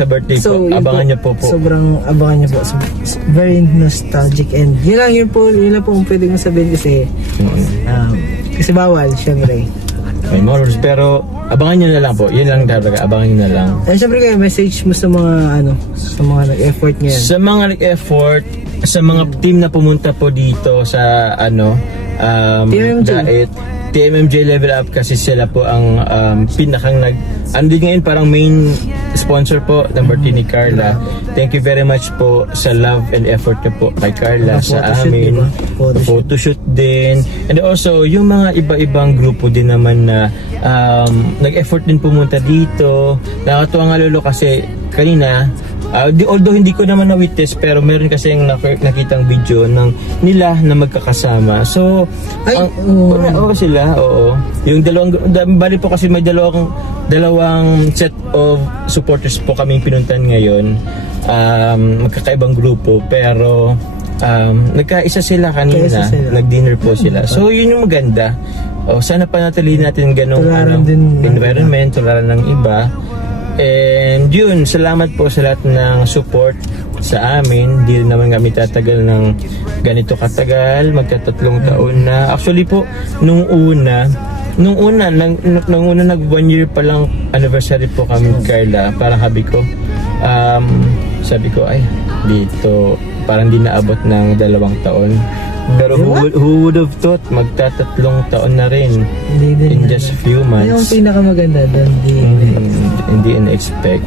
sa birthday po. yun Abangan niyo po. Sobrang abangan niyo po. Very nostalgic and yun lang po ang pwede kong sabihin kasi kasi bawal, syempre. May morals, pero abangan nyo na lang po. Yun lang talaga, abangan nyo na lang. And syempre kayo, message mo sa mga sa mga nag-effort ngayon. Sa mga nag-effort, sa mga team na pumunta po dito sa TMMJ. Diet, TMMJ Level Up kasi sila po ang pinakang andun ngayon parang main sponsor po ng birthday ni Carla. Thank you very much po sa love and effort niyo po kay Carla sa amin. Photoshoot din. And also, yung mga iba-ibang grupo din naman na nag-effort din pumunta dito. Nakatuwa nga lolo kasi kanina, although hindi ko naman na-witness pero meron kasi yung nakitang video ng nila na magkakasama. So, oo sila, oo. Yung bali po kasi may dalawang set of supporters po kaming pinuntan ngayon. Magkakaibang grupo pero nagkaisa sila kanina, nag-dinner po sila. So, yun yung maganda. Sana panatilihin natin ganong environment, tularan ng iba. And yun, salamat po sa lahat ng support sa amin. Hindi naman kami tatagal ng ganito katagal, magka-3 taon na. Actually po, nung una nag 1 year pa lang anniversary po kami ni Carla. Parang sabi ko ay dito parang di naabot ng 2 taon. Pero who would have thought magta-3 taon na rin in just few months. Yung pinakamaganda doon, hindi in-expect.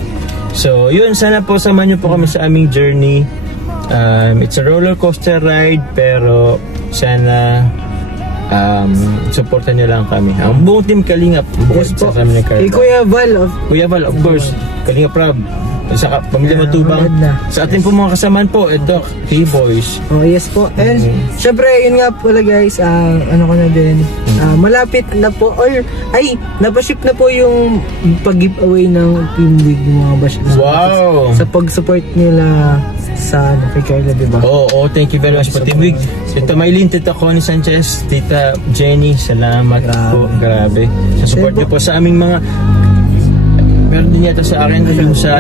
So yun, sana po samahan niyo po kami sa aming journey. It's a roller coaster ride pero sana supportan niyo lang kami. Ang buong team Kalingap, yes po. Sa kami ni Carla. Kuya Val, of course. Kalingap Rob. Sa pamilya Matubang. Sa ating po mga kasamaan po, ito, K-Boys. Oh, yes po. And syempre, yun nga pala guys, ano ko na din, malapit na po, or napaship na po yung pag-giveaway ng Team Wig ng mga bash. Wow! Sa pag-support nila sa kay Carla, diba? Oo, thank you very much po Team Wig. Tita Maylin, Tita Connie Sanchez, Tita Jenny, salamat po. Grabe. Sa support niyo po sa aming mga meron din yata sa akin yung sa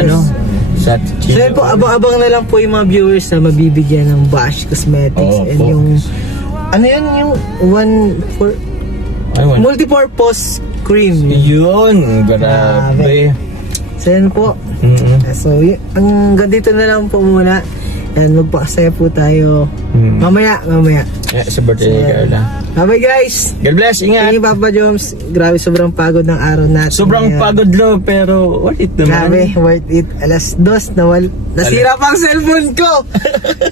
sa so yun po, abang-abang na lang po yung mga viewers na mabibigyan ng Bash Cosmetics and po. Yung yung multi-purpose cream yun, grabe. so yun po. So ang ganito na lang po muna and magpakasaya po tayo mamaya Sa birthday ni Carla. bye guys, God bless, ingat. thank you Papa Joms. Grabe, sobrang pagod ng araw natin Sobrang ngayon. pagod lo, pero worth it naman. Grabe, worth it. Alas 2 nasira pa ang cellphone ko.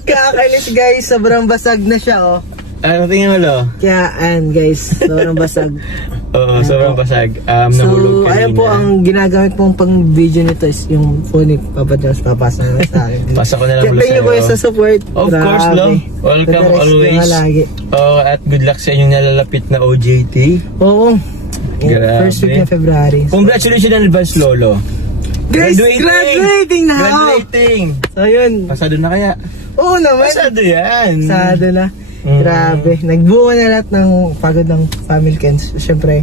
Kakainis guys, sobrang basag na siya Ano tingin mo lo? Kaya guys, sobrang basag. Oo, sobrang basag. So Nahulog kanina. ayun po, ang ginagamit pong pang video nito is yung phone ni Papa Jones. Papasa na sa akin. Pasa ko na lang Kaya ulo thank you sa'yo. po sa support. Of course lo, welcome always. At good luck sa inyong nalalapit na OJT. Oo. Grabe. First week ng February. Congratulations in advance lolo. Guys, graduating na ako. Graduating. So yun. Pasado na kaya? Oo naman. Pasado yan. Pasado na. Grabe. Nagbuo na lahat ng pagod ng family ko. Siyempre,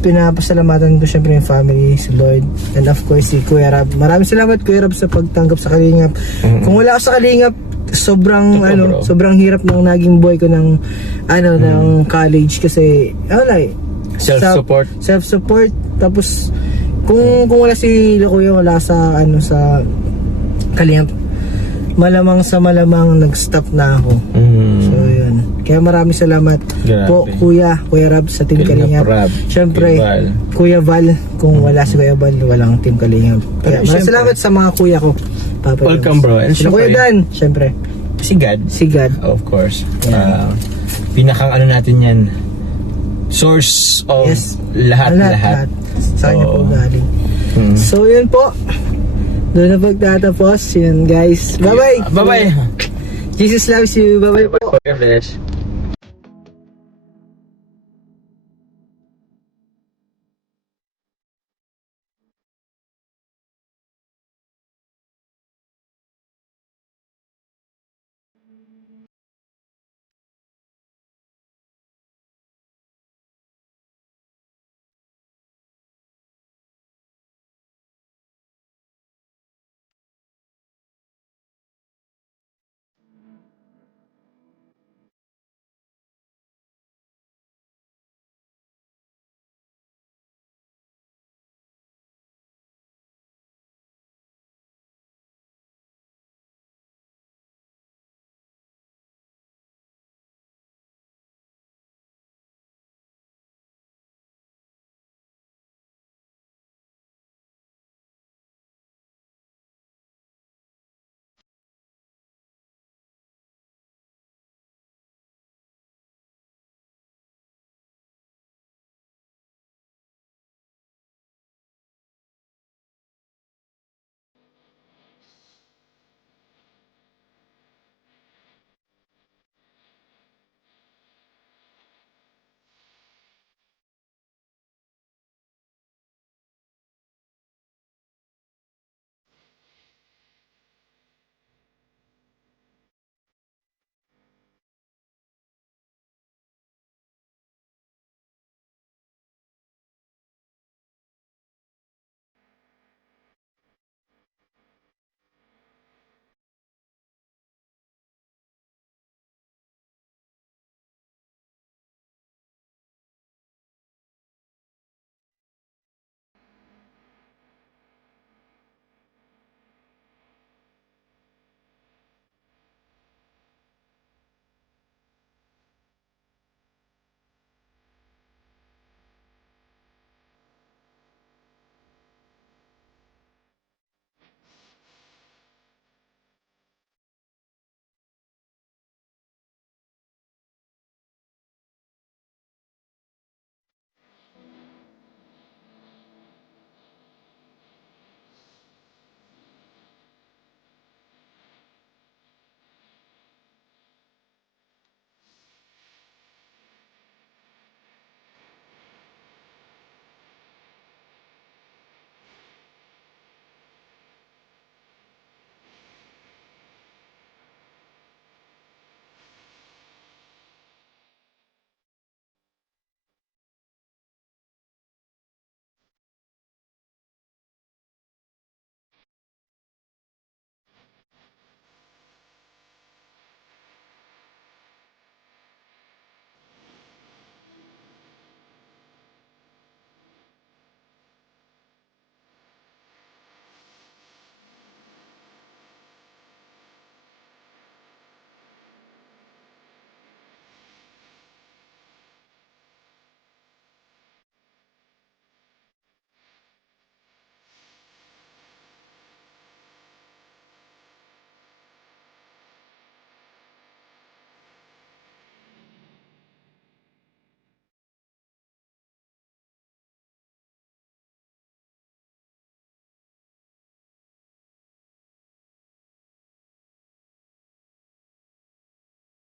pinapasalamatan ko siyempre yung family, si Lord, and of course si Kuya Rab. Maraming salamat Kuya Rab sa pagtanggap sa Kalingap. Kung wala ako sa Kalingap, sobrang hirap ng naging buhay ko ng ng college kasi self-support. Tapos kung wala si Kuya, wala sa sa Kalingap, malamang nag-stop na ako. So yun. Kaya maraming salamat po Kuya Rab sa Team Kalingap. Siyempre Kuya Val, kung wala si Kuya Val, walang Team Kalingap. Kaya maraming salamat sa mga kuya ko. Papa welcome bro. And Kuya Dan, siyempre si God. Of course. Pinakang natin yan, source of lahat. Sa kanya po galing. So yun po, doon na pagtatapos. Yun guys, bye bye. Bye bye. Jesus loves you. Bye bye po. God bless.